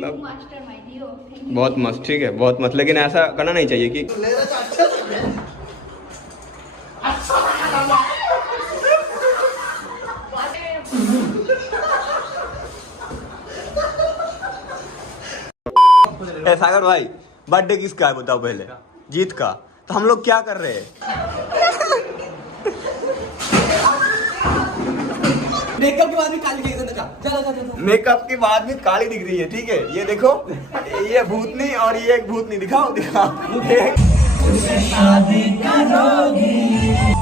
मतलब बहुत मस्त, ठीक है, बहुत मस्त, लेकिन ऐसा करना नहीं चाहिए कि सागर भाई बर्थडे किसका है बताओ पहले? जीत का। तो हम लोग क्या कर रहे हैं? मेकअप के बाद भी काली दिख रही है। मेकअप के बाद भी काली दिख रही है, ठीक है। ये देखो, ये भूतनी और ये एक भूतनी, दिखाओ दिखाओ। शादी करोगी।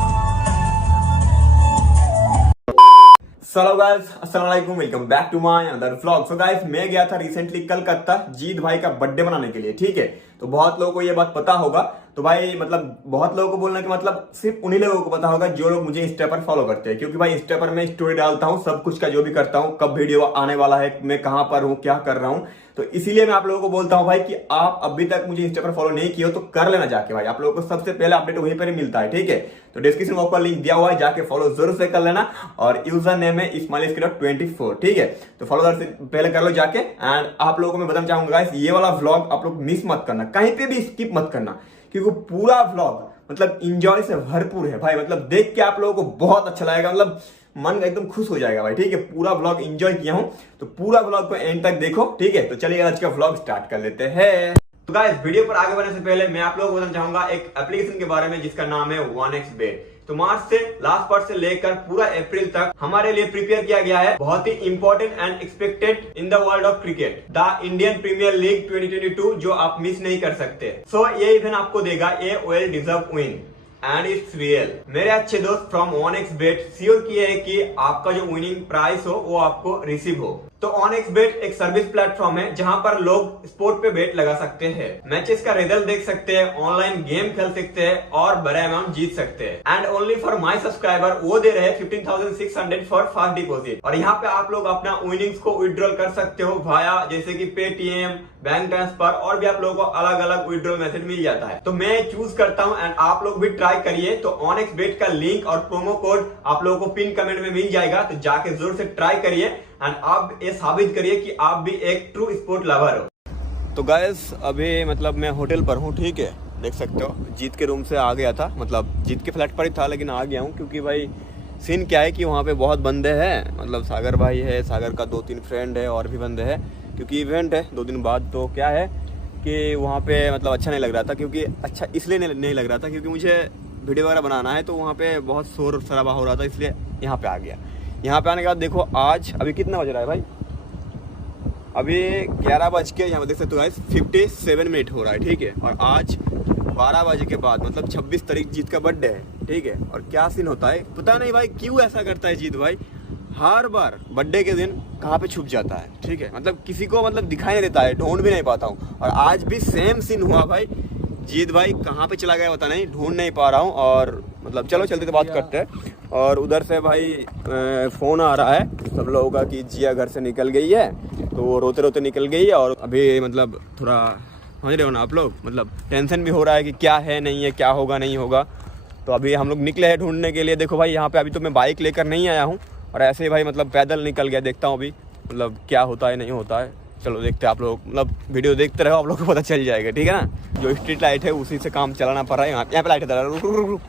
हेलो गाइस, अस्सलाम वालेकुम, welcome back to my another vlog. So guys, मैं गया था रिसेंटली कलकत्ता जीत भाई का बर्थडे मनाने के लिए, ठीक है। तो बहुत लोगों को ये बात पता होगा। तो भाई मतलब बहुत लोगों को बोलने का मतलब सिर्फ उन्हीं लोगों को पता होगा जो लोग मुझे इंस्टा पर फॉलो करते हैं, क्योंकि भाई इंस्टा पर मैं स्टोरी डालता हूँ सब कुछ का, जो भी करता हूँ, कब वीडियो आने वाला है, मैं कहां पर हूँ, क्या कर रहा हूँ। तो इसीलिए मैं आप लोगों को बोलता हूँ भाई कि आप अभी तक मुझे इंस्टा पर फॉलो नहीं किए हो तो कर लेना जाके भाई। आप लोगों को सबसे पहले अपडेट वहीं पर ही मिलता है, ठीक है। तो डिस्क्रिप्शन बॉक्स पर लिंक दिया हुआ है, जाके फॉलो जरूर से कर लेना। और यूजर नेम है ismail24, ठीक है। तो फॉलो से पहले कर लो जाके। एंड आप लोगों को मैं बताना चाहूंगा गाइस, ये वाला व्लॉग आप लोग मिस मत करना, कहीं पे भी स्किप मत करना, क्योंकि पूरा व्लॉग मतलब इंजॉय से भरपूर है भाई। मतलब देख के आप लोगों को बहुत अच्छा लगेगा, मतलब मन एकदम खुश हो जाएगा भाई, ठीक है। पूरा व्लॉग एंजॉय किया हूं, तो पूरा व्लॉग को एंड तक देखो, ठीक है। तो चलिए आज का व्लॉग स्टार्ट कर लेते हैं। तो गाइस, वीडियो पर आगे बढ़ने से पहले मैं आप लोगों को बताना चाहूंगा एक एप्लीकेशन के बारे में जिसका नाम है 1xBet। तो मार्च से लास्ट पार्ट से लेकर पूरा अप्रैल तक हमारे लिए प्रिपेयर किया गया है बहुत ही important and expected in the world of cricket, the Indian Premier League 2022, जो आप मिस नहीं कर सकते। सो ये इवेंट आपको देगा a well deserve win and it's real. मेरे अच्छे दोस्त फ्रॉम 1xBet श्योर किए है कि आपका जो विनिंग प्राइस हो वो आपको रिसीव हो। तो 1xBet एक सर्विस प्लेटफॉर्म है जहां पर लोग स्पोर्ट पे बेट लगा सकते हैं, मैचेस का रिजल्ट देख सकते हैं, ऑनलाइन गेम खेल सकते हैं और बड़े अमाउंट जीत सकते हैं। And only for my subscriber वो दे रहे हैं 15,600 फॉर फास्ट डिपॉजिट। और यहाँ पे आप लोग अपना विनिंग्स को विड्रॉल कर सकते हो वाया जैसे कि पेटीएम, बैंक ट्रांसफर, और भी आप लोगों को अलग अलग विड्रॉल मेथड मिल जाता है। तो मैं चूज करता हूँ एंड आप लोग भी ट्राई करिए। तो 1xBet का लिंक और प्रोमो कोड आप लोगों को पिन कमेंट में मिल जाएगा, तो जाके जरूर से ट्राई करिए एंड आप ये साबित करिए कि आप भी एक ट्रू स्पोर्ट लवर हो। तो गाइस, अभी मतलब मैं होटल पर हूँ, ठीक है, देख सकते हो। जीत के रूम से आ गया था, मतलब जीत के फ्लैट पर ही था, लेकिन आ गया हूँ क्योंकि भाई सीन क्या है कि वहाँ पे बहुत बंदे हैं। मतलब सागर भाई है, सागर का 2-3 फ्रेंड है और भी बंदे हैं, क्योंकि इवेंट है 2 दिन बाद। तो क्या है कि वहाँ पे मतलब अच्छा नहीं लग रहा था, क्योंकि अच्छा इसलिए नहीं लग रहा था क्योंकि मुझे वीडियो वगैरह बनाना है, तो वहाँ पे बहुत शोर शराबा हो रहा था, इसलिए यहाँ पे आ गया। यहाँ पे आने के बाद देखो आज अभी कितना बज रहा है भाई, अभी 11 बज के यहाँ पे देख सकते हो गाइस 57 मिनट हो रहा है, ठीक है। और आज 12 बजे के बाद मतलब 26 तारीख जीत का बर्थडे है, ठीक है। और क्या सीन होता है पता नहीं भाई, क्यों ऐसा करता है जीत भाई, हर बार बर्थडे के दिन कहाँ पे छुप जाता है, ठीक है। मतलब किसी को मतलब दिखाई नहीं देता है, ढूंढ भी नहीं पाता हूँ। और आज भी सेम सीन हुआ भाई, जीत भाई कहाँ पे चला गया पता नहीं, ढूंढ नहीं पा रहा हूँ। और मतलब चलो चलते तो बात करते हैं। और उधर से भाई फ़ोन आ रहा है सब लोगों का कि जिया घर से निकल गई है, तो वो रोते रोते निकल गई है। और अभी मतलब थोड़ा समझ रहे हो ना आप लोग, मतलब टेंशन भी हो रहा है कि क्या है नहीं है, क्या होगा नहीं होगा। तो अभी हम लोग निकले हैं ढूंढने के लिए। देखो भाई यहाँ पे अभी तो मैं बाइक लेकर नहीं आया हूँ, और ऐसे ही भाई मतलब पैदल निकल गया। देखता हूँ अभी मतलब क्या होता है नहीं होता है। चलो देखते हैं, आप लोग मतलब वीडियो देखते रहो, आप लोग को पता चल जाएगा, ठीक है ना। जो स्ट्रीट लाइट है उसी से काम चलाना पड़ रहा है। यहाँ पे लाइट है, रुक।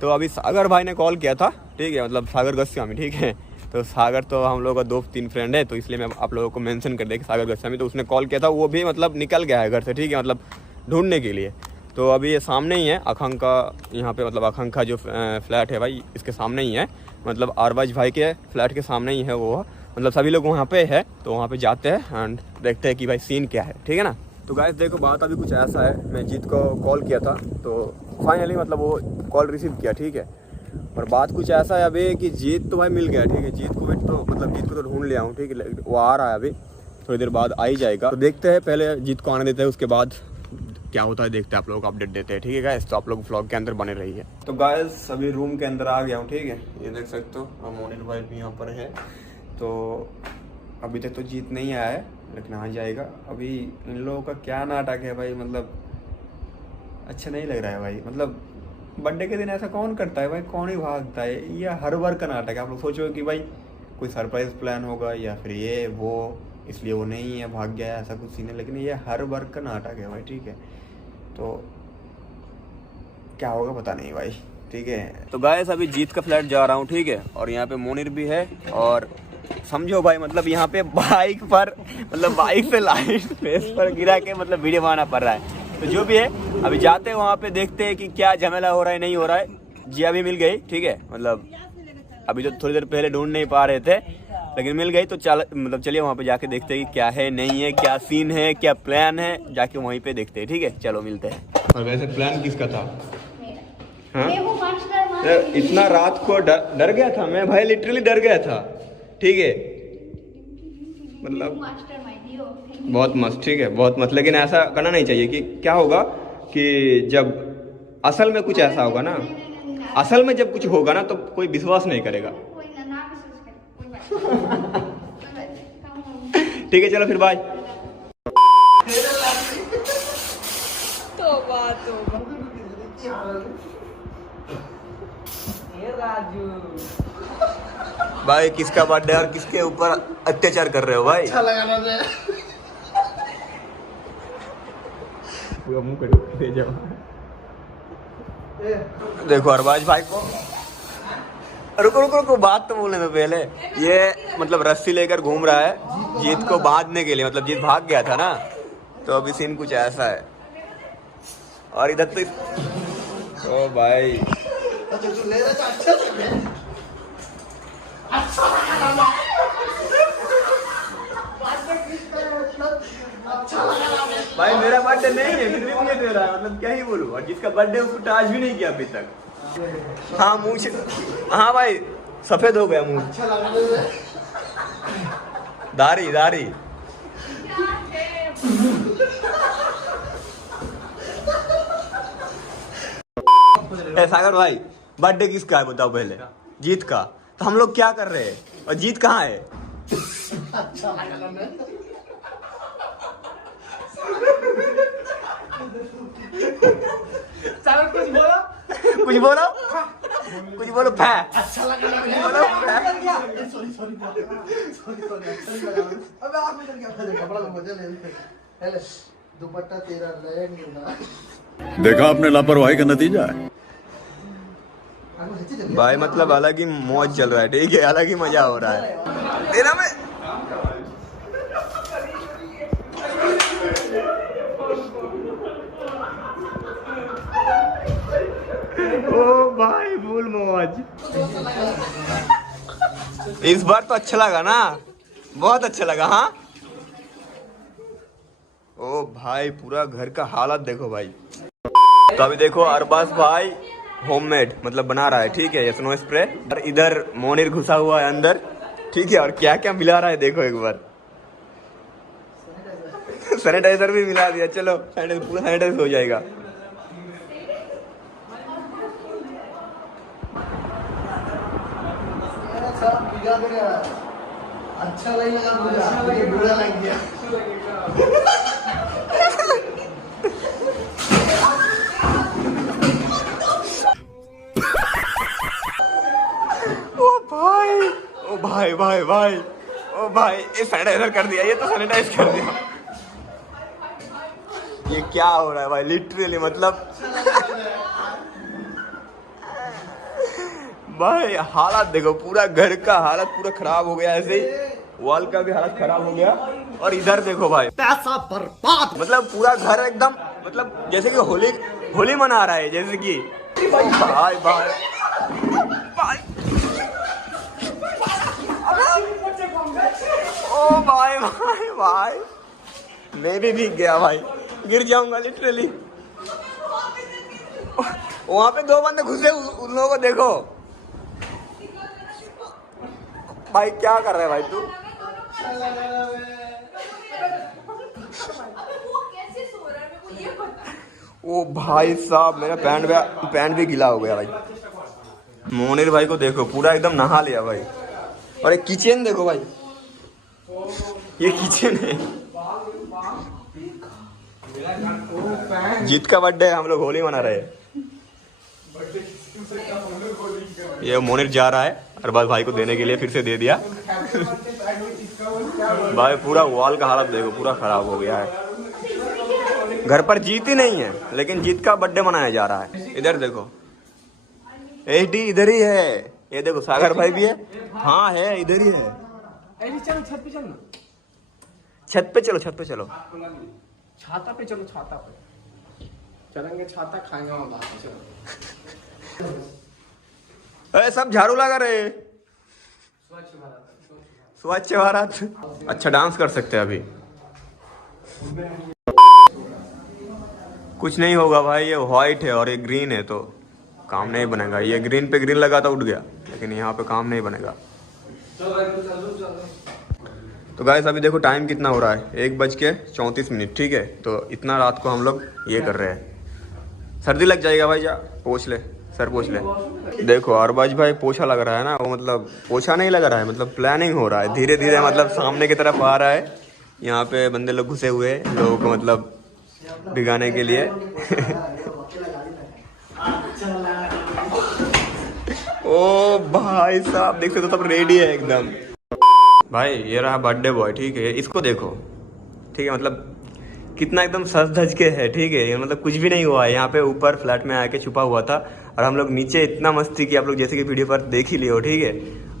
तो अभी सागर भाई ने कॉल किया था, ठीक है, मतलब सागर गोस्वामी, ठीक है। तो सागर तो हम लोग का 2-3 फ्रेंड है, तो इसलिए मैं आप लोगों को मेंशन कर दिया कि सागर गोस्वामी। तो उसने कॉल किया था, वो भी मतलब निकल गया है घर से, ठीक है, मतलब ढूंढने के लिए। तो अभी ये सामने ही है आकांक्षा, यहाँ पे मतलब आकांक्षा जो फ्लैट है भाई इसके सामने ही है, मतलब आरबाज भाई के फ्लैट के सामने ही है वो, मतलब सभी लोग वहाँ पे है। तो वहाँ पे जाते हैं एंड देखते हैं कि भाई सीन क्या है, ठीक है ना। तो गाइस देखो बात अभी कुछ ऐसा है, मैं जीत को कॉल किया था, तो फाइनली मतलब वो कॉल रिसीव किया, ठीक है। और बात कुछ ऐसा है अभी कि जीत तो भाई मिल गया, ठीक है। जीत को भी तो मतलब जीत को तो ढूंढ लिया हूँ, ठीक है। वो आ रहा है अभी, थोड़ी देर बाद आ ही जाएगा। तो देखते हैं, पहले जीत को आने देते हैं, उसके बाद क्या होता है देखते हैं, आप लोगों को अपडेट देते हैं, ठीक है गाइस। तो आप लोग व्लॉग के अंदर बने रहिए। तो गाइस अभी रूम के अंदर आ गया हूँ, ठीक है, ये देख सकते हो। मोनिल भाई भी यहाँ पर है। तो अभी तक तो जीत नहीं आया है, लेकिन आ जाएगा। अभी इन लोगों का क्या नाटक है भाई, मतलब अच्छा नहीं लग रहा है भाई। मतलब बर्थडे के दिन ऐसा कौन करता है भाई, कौन ही भागता है, ये हर बार का नाटक है। आप लोग सोचो कि भाई कोई सरप्राइज प्लान होगा या फिर ये वो, इसलिए वो नहीं है, भाग गया है, ऐसा कुछ सीन है। लेकिन ये हर बार का नाटक है भाई, ठीक है। तो क्या होगा पता नहीं भाई, ठीक है। तो गाइस अभी जीत का फ्लैट जा रहा हूँ, ठीक है। और यहाँ पे मोनिर भी है, और समझो भाई मतलब यहाँ पे बाइक पर मतलब बाइक से लाइट फेस पर गिरा के मतलब वीडियो बनाना पड़ रहा है। तो जो भी है अभी जाते हैं वहाँ पे, देखते हैं कि क्या झमेला हो रहा है नहीं हो रहा है। जी अभी मिल गई, ठीक है। मतलब अभी तो थोड़ी देर पहले ढूंढ नहीं पा रहे थे, लेकिन मिल गई। तो चलिए वहाँ पे जाके देखते हैं कि क्या है नहीं है, क्या सीन है, क्या प्लान है, जाके वहीं पे देखते हैं, ठीक है। चलो मिलते हैं। और वैसे प्लान किसका था? हाँ? इतना रात को डर गया था मैं भाई, लिटरली डर गया था, ठीक है। मतलब बहुत मस्त, ठीक है, बहुत मस्त। लेकिन ऐसा करना नहीं चाहिए कि क्या होगा कि जब असल में कुछ ऐसा होगा ना, असल में जब कुछ होगा ना तो कोई विश्वास नहीं करेगा। ठीक है चलो फिर बाय। भाई किसका बर्थडे और किसके ऊपर अत्याचार कर रहे हो भाई? अच्छा लगा ना पूरा मुंह कर जाओ। देखो अरबाज भाई को, रुको रुको रुको, बात तो बोलने दो पहले। ये मतलब रस्सी लेकर घूम रहा है जीत को बांधने के लिए, मतलब जीत भाग गया था ना, तो अभी सीन कुछ ऐसा है। और इधर तो ओ भाई भाई मेरा बर्थडे नहीं है, फिर भी मुझे दे रहा है, मतलब क्या ही बोलूं। और जिसका बर्थडे उसको टच भी नहीं किया अभी तक। हाँ मुझे, हाँ भाई सफेद हो गया मुंह, दाढ़ी दाढ़ी। सागर भाई बर्थडे किसका है बताओ पहले? जीत का। तो हम लोग क्या कर रहे हैं और जीत कहाँ है? सागर कुछ बोलो, कुछ बोलो, कुछ बोलो। फै अच्छा लगा ना? बोलो सॉरी सॉरी अबे आप इधर क्या कर रहे हो? कपड़ा मजा ले ले, दुपट्टा तेरा लेंगे ना। देखा आपने लापरवाही का नतीजा है भाई। मतलब अलग ही मौज चल रहा है, ठीक है, अलग ही मजा हो रहा है तेरा में। ओ भाई फुल मौज। इस बार तो अच्छा लगा ना, बहुत अच्छा लगा। हाँ ओ भाई पूरा घर का हालत देखो भाई। तो अभी देखो अरबाज भाई होममेड मतलब बना रहा है, ठीक है, ये स्नो स्प्रे। और इधर मोनिर घुसा हुआ है अंदर, ठीक है। और क्या क्या मिला रहा है देखो एक बार। सैनिटाइजर भी मिला दिया। चलो पूरा सैनिटाइज हो जाएगा। अच्छा नहीं लगा मुझे, बुरा लग गया। ओ भाई भाई भाई ओ भाई, ये सैनिटाइजर कर दिया, ये तो सैनिटाइज कर दिया। ये क्या हो रहा है भाई लिटरली, मतलब भाई हालत देखो, पूरा घर का हालत पूरा खराब हो गया। ऐसे ही वॉल का भी हालत खराब हो गया। और इधर देखो भाई पैसा बर्बाद, मतलब पूरा घर एकदम मतलब जैसे कि होली मना रहा है, जैसे कि भाई भाई भाई ओ भाई भाई भाई, मैं भी भीग गया भाई, गिर जाऊंगा लिटरली। वहां पे दो बंदे घुसे, उन लोगों को देखो भाई, क्या कर रहे है भाई तू? ओ भाई साहब मेरा पैंट भी गीला हो गया भाई। मोनिर भाई को देखो पूरा एकदम नहा लिया भाई। और एक किचन देखो भाई, ये किचन है। जीत का बर्थडे, हम लोग होली मना रहे हैं। ये मोनिर जा रहा है, अरबाज भाई को देने के लिए फिर से दे दिया। भाई पूरा वॉल का हालत देखो, पूरा खराब हो गया है। घर पर जीत ही नहीं है, लेकिन जीत का बर्थडे मनाया जा रहा है। इधर देखो HD इधर ही है, ये देखो सागर भाई भी है। हाँ है, इधर ही है। छत पे चल ना, छत पे चलो, छत पे चलो, छाता पे चलो, छाता पे चलेंगे, छाता खाएंगे वहाँ बाहर। चलो अरे सब झाड़ू लगा रहे। स्वच्छ भारत, स्वच्छ भारत। अच्छा डांस कर सकते हैं अभी। कुछ नहीं होगा भाई, ये व्हाइट है और ये ग्रीन है तो काम नहीं बनेगा। ये ग्रीन पे ग्रीन लगा तो उठ गया, लेकिन यहाँ पे काम नहीं बनेगा। तो गाइस अभी देखो टाइम कितना हो रहा है, 1:34। ठीक है, तो इतना रात को हम लोग ये कर रहे हैं। सर्दी लग जाएगा भाई, जा पोछ ले, सर पोछ ले। देखो अरबाज भाई पोछा लग रहा है ना, वो मतलब पोछा नहीं लग रहा है, मतलब प्लानिंग हो रहा है धीरे धीरे, मतलब सामने की तरफ आ रहा है। यहाँ पे बंदे लोग घुसे हुए हैं लोगों को मतलब भिगाने के लिए। ओ भाई साहब देख सकते हो, सब रेडी है एकदम। भाई ये रहा बर्थडे बॉय, ठीक है, इसको देखो, ठीक है, मतलब कितना एकदम सज धज के है। ठीक है, ये मतलब कुछ भी नहीं हुआ है। यहाँ पे ऊपर फ्लैट में आके छुपा हुआ था और हम लोग नीचे इतना मस्ती की, आप लोग जैसे कि वीडियो पर देख ही लियो। ठीक है,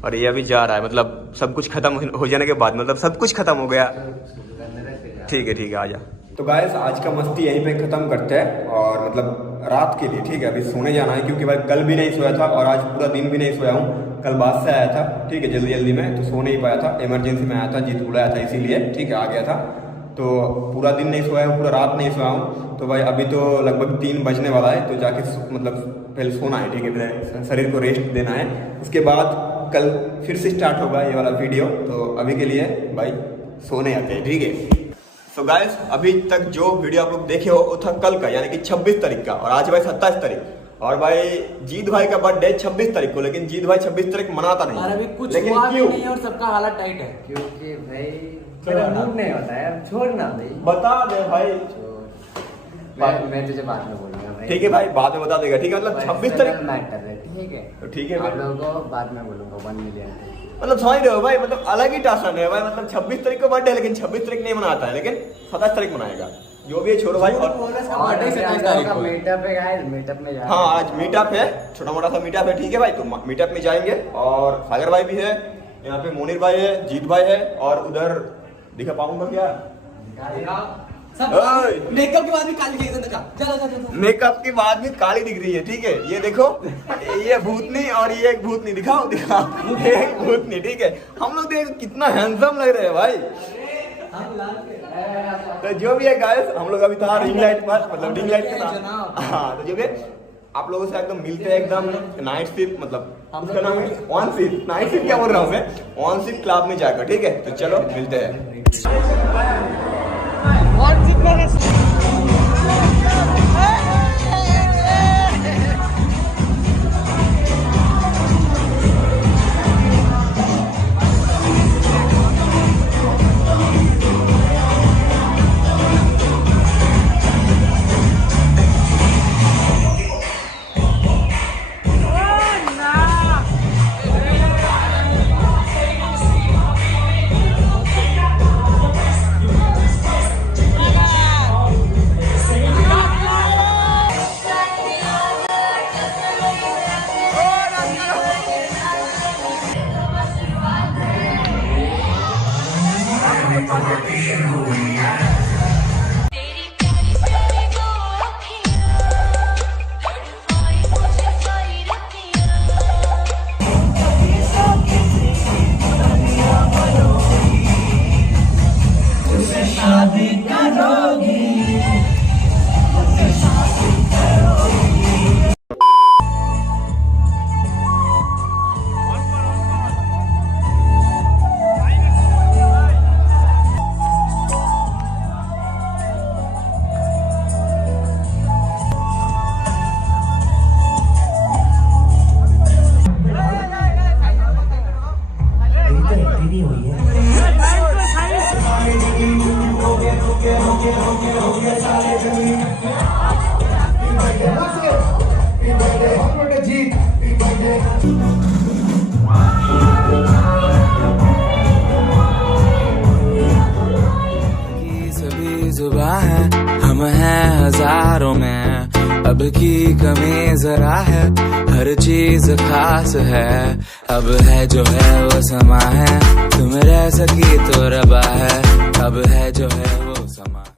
और ये अभी जा रहा है, मतलब सब कुछ खत्म हो जाने के बाद, मतलब सब कुछ खत्म हो गया। ठीक है ठीक है, आजा। तो गाइस आज का मस्ती यहीं पे खत्म करते हैं, और मतलब रात के लिए, ठीक है, अभी सोने जाना है, क्योंकि भाई कल भी नहीं सोया था और आज पूरा दिन भी नहीं सोया हूँ। कल बाद से आया था, ठीक है, जल्दी जल्दी में, तो सो नहीं पाया था, इमरजेंसी में आया था, जीत बुलाया था इसीलिए, ठीक है, आ गया था। तो पूरा दिन नहीं सोया हूँ, पूरा रात नहीं सोया हूँ। तो भाई अभी तो लगभग 3 बजने वाला है, तो जाके मतलब पहले सोना है, ठीक है, शरीर को रेस्ट देना है। उसके बाद कल फिर से स्टार्ट होगा ये वाला वीडियो। तो अभी के लिए भाई सोने आते हैं, ठीक है। सो गाइस अभी तक जो वीडियो आप लोग देखे हो वो था कल का, यानी कि 26 तारीख का, और आज भाई 27 तारीख। और भाई जीत भाई का बर्थडे 26 तारीख को, लेकिन जीत भाई 26 तारीख मनाता नहीं। और अभी कुछ लेकिन हुआ भी क्यों? नहीं और सबका हालत टाइट है, क्योंकि भाई मेरा मूड नहीं होता यार। छोड़ ना भाई, बता दे भाई। मैं तुझे बाद में बोलूंगा भाई। ठीक है भाई, बाद में बता देगा, ठीक है, मतलब 26 तारीख मैटर है, ठीक है, तो ठीक है आप भाई, लोगों को बाद में बोलूंगा 1 मिलियन। मतलब समझ रहे हो भाई, मतलब अलग ही टासन है भाई। मतलब 26 तारीख को बर्थडे है, लेकिन 26 तारीख नहीं मनाता है, लेकिन 27 तारीख मनाएगा। जो भी है छोड़ो भाई। और मीटअप में जा हाँ आज मीटअप है, छोटा मोटा सा मीटअप है, ठीक है भाई, तो मीटअप में जाएंगे। और सागर भाई भी है यहाँ पे, मोनिर भाई है, जीत भाई है, और उधर दिखा पाऊंगा क्या? मेकअप के बाद भी काली दिखा, मेकअप के बाद भी काली दिख रही है, ठीक है, ये देखो, ये भूतनी और ये एक भूतनी, दिखाओ दिखाओ, ये एक भूतनी, ठीक है। हम लोग देखो कितना हैंडसम लग रहे हैं भाई। तो जो भी है गाइस, हम लोग अभी था रिंग लाइट पर, मतलब रिंग लाइट के साथ। हाँ तो जो भी आप लोगों से एकदम मिलते हैं, एकदम नाइट शिफ्ट, मतलब उसका नाम है ऑन शिफ्ट, नाइट शिफ्ट क्या बोल रहा हूँ मैं, ऑन शिफ्ट क्लब में जाकर, ठीक है। तो चलो मिलते हैं। जीत जुबां है, हम हैं हजारों में, अब की कमी जरा है, हर चीज खास है, अब है जो है वो समा है, तुम रह सकी तो रबा है, अब है जो है वो समा